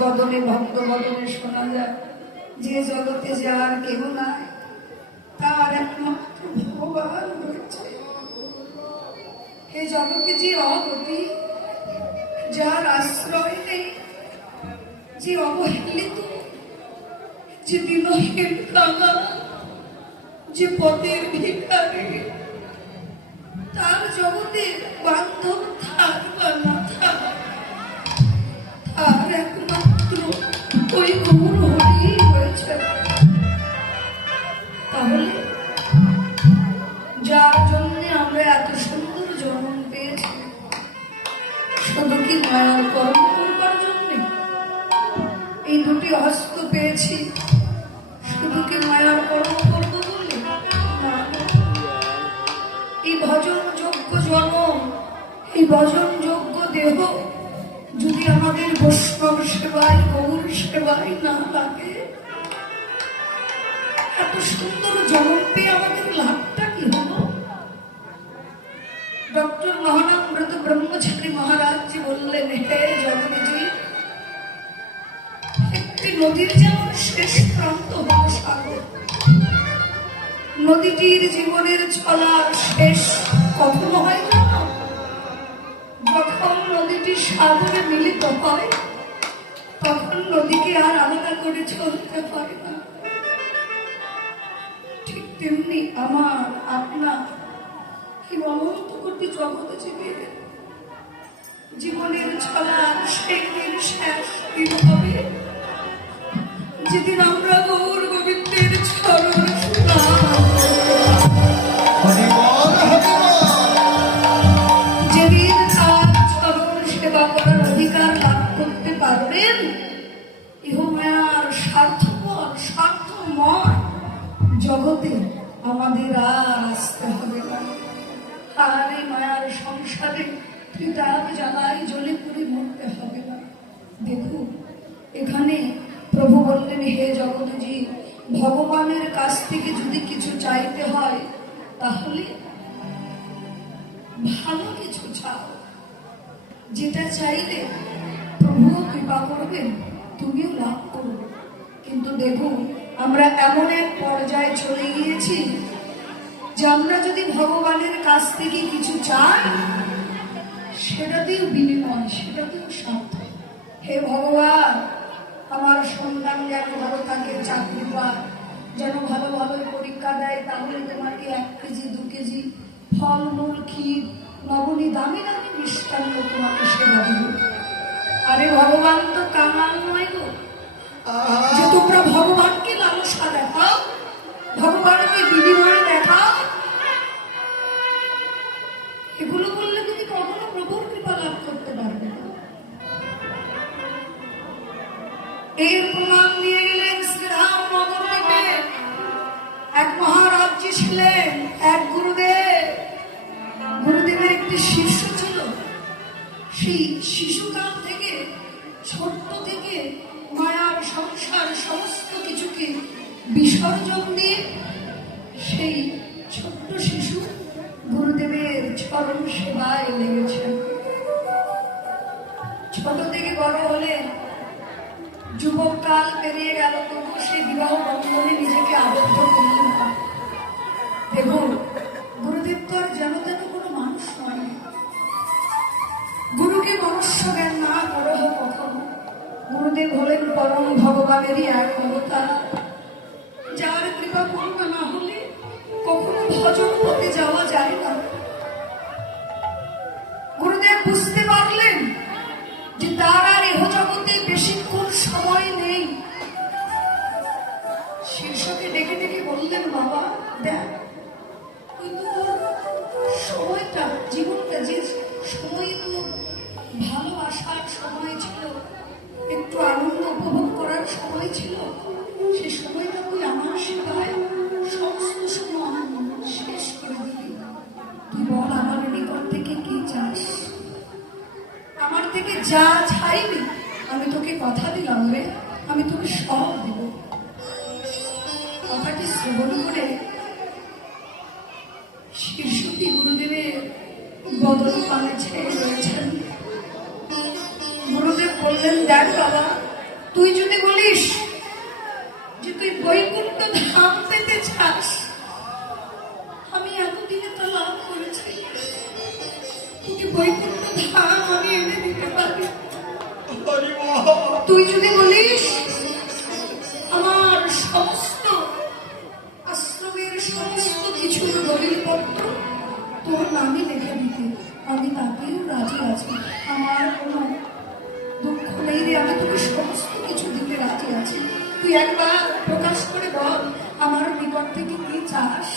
বদনে, ভক্ত বদনে শোনা যায়, যে জগতে যার কেউ নাই, তার একমাত্র ভগবান রয়েছে। হে জগতে যে অগতি, যার আশ্রয় নেই, যে অবহেলিত, যে বিনহের কাঙা যে পদের ভিকারে তার জগতে বান্ধব থাক বা না থাক। তার একমাত্র ওই নদীর যেমন শেষ প্রান্ত হল সাগর নদীটির জীবনের চলার শেষ কখনো হয় না? যখন নদীটি সাগরে মিলিত হয়, তখন নদীকে আর আলাদা করে চলতে পারে না। ঠিক তেমনি আমার, আপনার, কি অনন্ত করতে জগৎ জীবের জীবনের চলার সেই দিন শেষ দিন হবে। 确定吗 তাহলে ভালো কিছু চাও। যেটা চাইলে প্রভু কৃপা করবেন, তুমিও লাভ করবে। কিন্তু দেখুন, আমরা এমন এক পর্যায়ে চলে গিয়েছি যে আমরা যদি ভগবানের কাছ থেকে কিছু চাই, সেটাতেও বিনিময়, সেটাতেও স্বার্থ হে ভগবান, আমার সন্তান যেন ভালো থাকে, চাকরি পায় যেন ভালো ভালো পরীক্ষা দেয় তাহলে তোমাকে এক কেজি দু কেজি ফলমূল ক্ষীর নবনী দামি দামি মিষ্টান্ন তোমাকে সেবা দিব। আরে ভগবান তো কামাল নয় গো। যে তোমরা ভগবানকে লালসা দেখাও ভগবানকে বিনিময় দেখাও ছিলেন এক গুরুদেব। গুরুদেবের একটি শিষ্য ছিল। সেই শিশুকাল থেকে, ছোট্ট থেকে মায়ার সংসার সমস্ত কিছুকে বিসর্জন দিয়ে সেই ছোট্ট শিশু গুরুদেবের চরণ সেবায় লেগেছে ছোট থেকে বড় হলেন যুবককাল পেরিয়ে গেল তবু সেই বিবাহ বন্ধনে নিজেকে আবদ্ধ করলেন না। যেন তেন কোনো মানুষ নয়। গুরুকে মনুষ্য জ্ঞান না করহ কখনো গুরুদেব হলেন পরম ভগবানেরই এক অবতার। যার কৃপা করুণা না হলে কখনো ভজন পথে যাওয়া যায় না। গুরুদেব বুঝতে পারলেন করে গুরুদেবের বদল পানে রয়েছেন গুরুদেব বললেন দেখ বাবা তুই যদি বলিস যে তুই বৈকুণ্ঠ ধাম পেতে চাস আমি এতদিনে তো লাভ করেছি। তোকে বৈকুণ্ঠ ধাম আমি এনে দিতে পারি। তুই যদি বলিস আমি তোকে সমস্ত কিছু দিতে রাজি আছি। তুই একবার প্রকাশ করে বল, আমার নিকট থেকে কি চাস?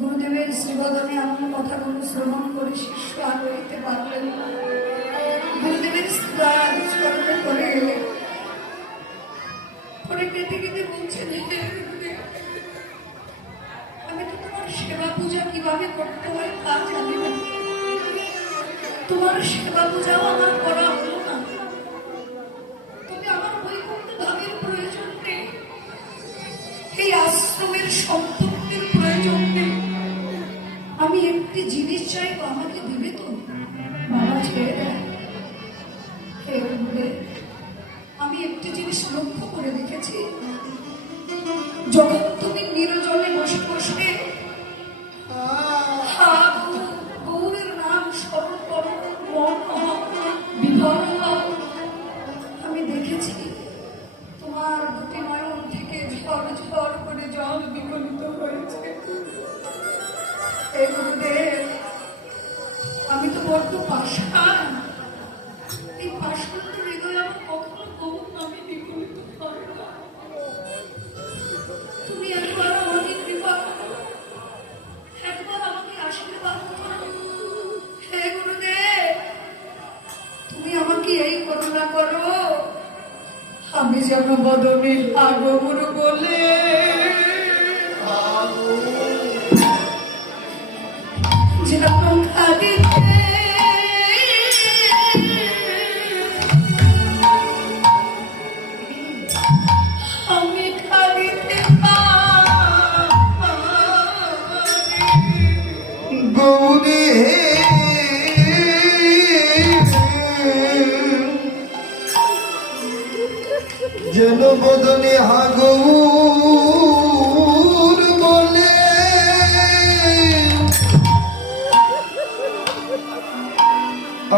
গুরুদেবের শ্রীবদনে এমন কথাগুলো শ্রবণ করে শিষ্য আর রইতে পারলেন গুরুদেবের স্মরণে করে পরে কেঁদে কেঁদে বলছেন "হে আমি তো তোমার সেবা পূজা কীভাবে করতে হয় তা জানি না। তোমার সেবা পূজাও আমার করা হলো না। তবে আমার বৈকুণ্ঠ ধামের প্রয়োজন এই আশ্রমের সম্পত্তির প্রয়োজন আমি একটি জিনিস চাইব, আমাকে দিবে তো? বাবা ছেড়ে দেয় আমি একটি জিনিস লক্ষ্য করে দেখেছি। বড্ড পাষাণ বদনে হাগুর বলে।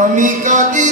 আমি কাঁদিতে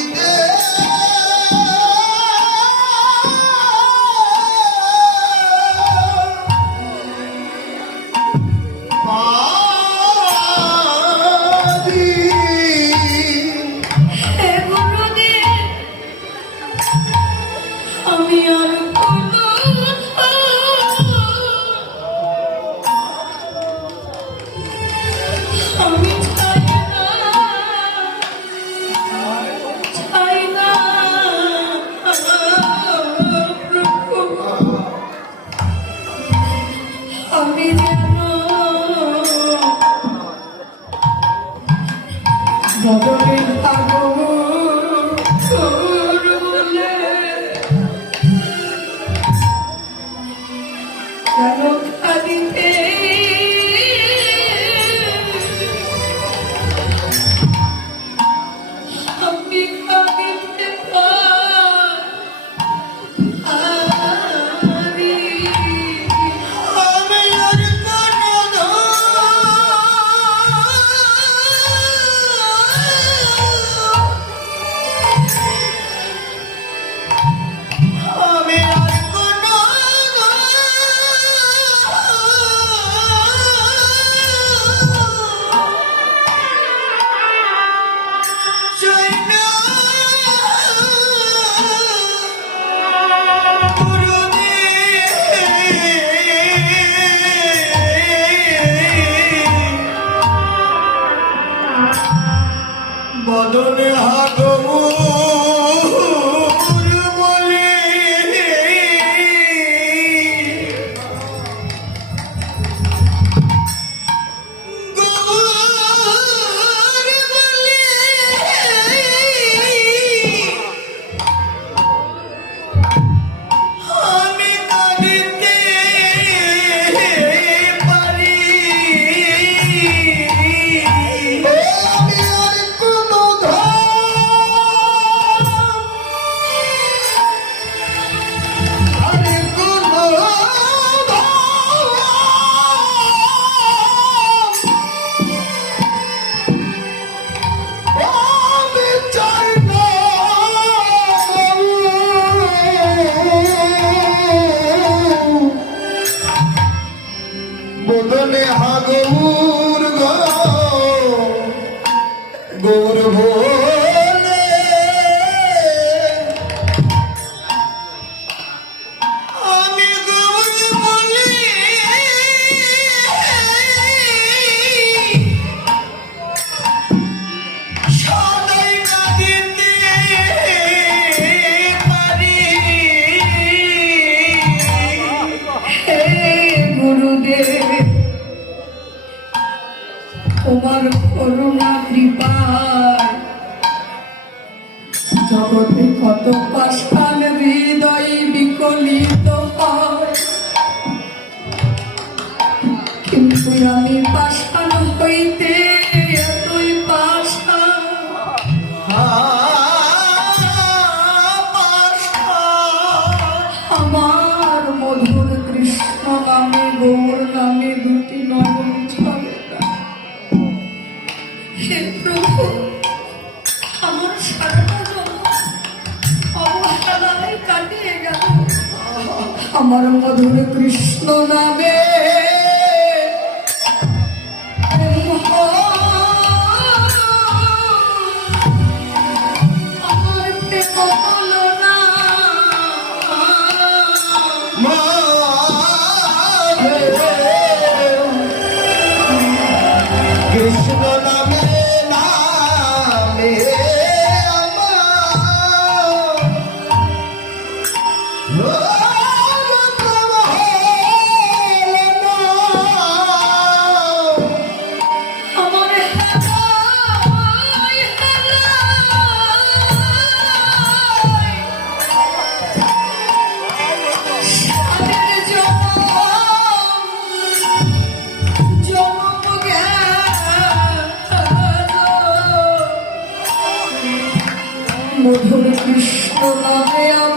কৃষ্ণ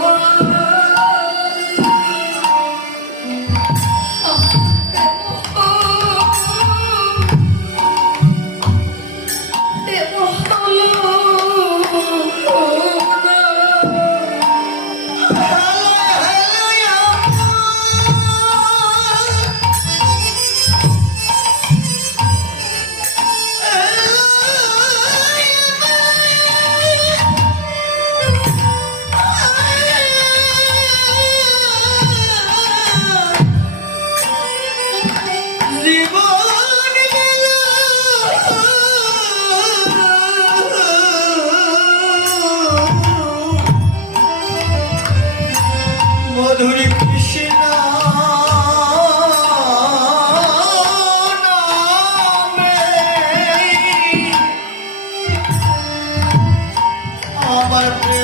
আমার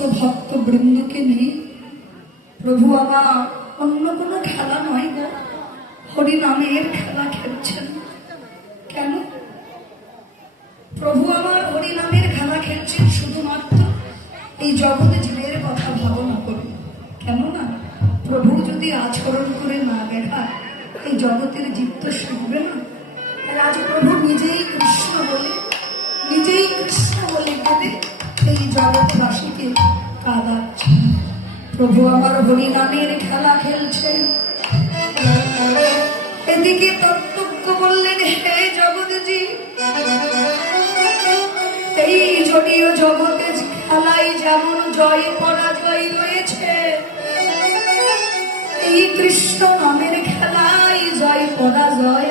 সমস্ত ভক্ত বৃন্দকে নিয়ে, প্রভু, আমার অন্য কোনো খেলা নয় গো। হরি নামের খেলা খেলছেন। কেন? প্রভু, আমার হরি নামের খেলা খেলছেন শুধুমাত্র এই জগৎ জীবের কথা ভাবনা করে। কেননা, প্রভু যদি আচরণ করে না দেখায়, এই জগতের জীব তো শিখবে না। আজ প্রভু নিজেই কৃষ্ণ বলে, নিজেই কৃষ্ণ বলে কেঁদে এই জগৎবাসীকে কাঁদাচ্ছে প্রভু আমার হরি নামের খেলা খেলছেন এদিকে তত্ত্বজ্ঞ বললেন, হে জগৎজি, এই জড়ীয় জগতে খেলায় যেমন জয়, পরাজয় রয়েছে। এই কৃষ্ণ নামের খেলায় জয়, পরাজয়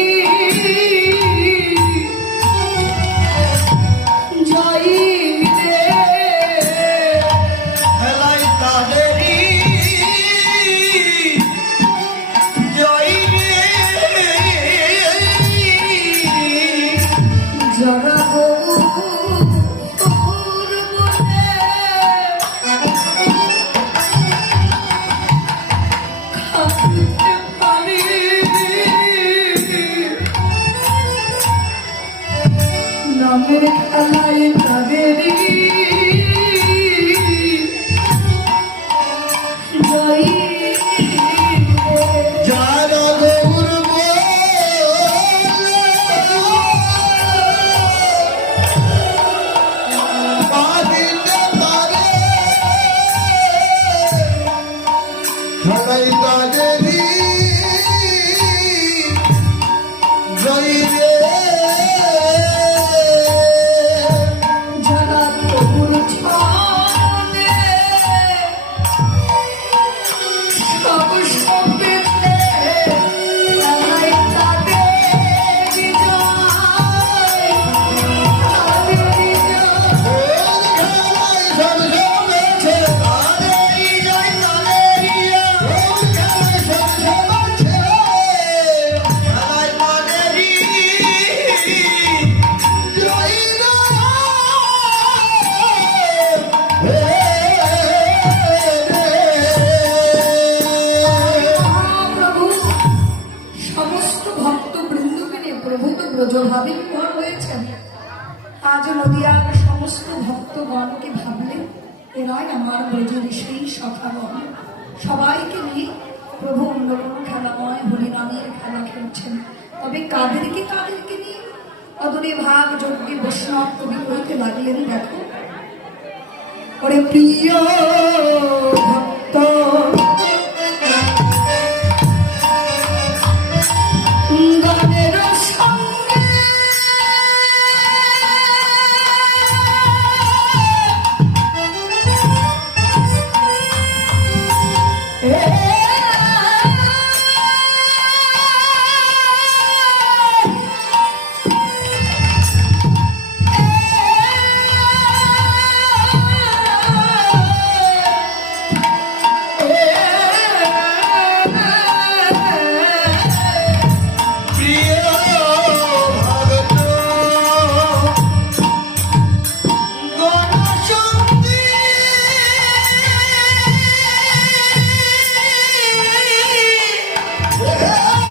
নামের খেলায় তাদেরই প্রভু তো ব্রজভাবে বিবাহ হয়েছেন আজ নদিয়ার সমস্ত ভক্তগণকে ভাবলে এরাই আমার ব্রজের সেই সখাগণ সবাইকে নিয়ে প্রভু অন্যরকম খেলাময়, হরিনামের খেলা খেলছেন। তবে কাদেরকে কাদেরকে নিয়ে? অদনে ভাগ যজ্ঞে বৈষ্ণব কবি কইতে লাগলেন, দেখো। ওরে প্রিয়!